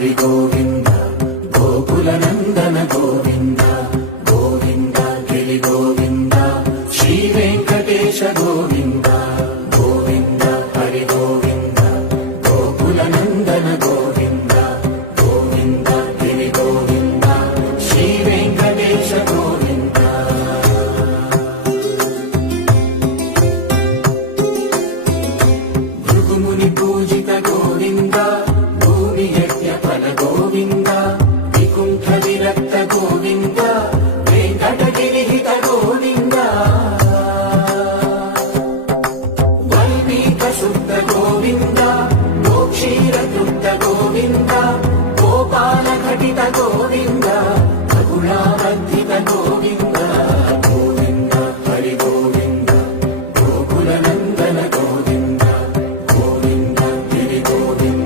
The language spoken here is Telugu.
హరి గోవింద గోకుల నందన గోవింద గోవింద గిరి గోవింద శ్రీ వెంకటేశ గోవింద గోవింద హరి గోవింద గోకుల నందన గోవింద గోవింద గిరి గోవింద శ్రీ వెంకటేశ గోవింద భృగుముని పూజిత గోవింద భూమి యజ్ఞ ఫల గోవింద వికుంఠ విరక్త గోవింద వెంకటగిరి హిత గోవింద వల్మీక శుద్ధ గోవింద గోక్షీర తృప్త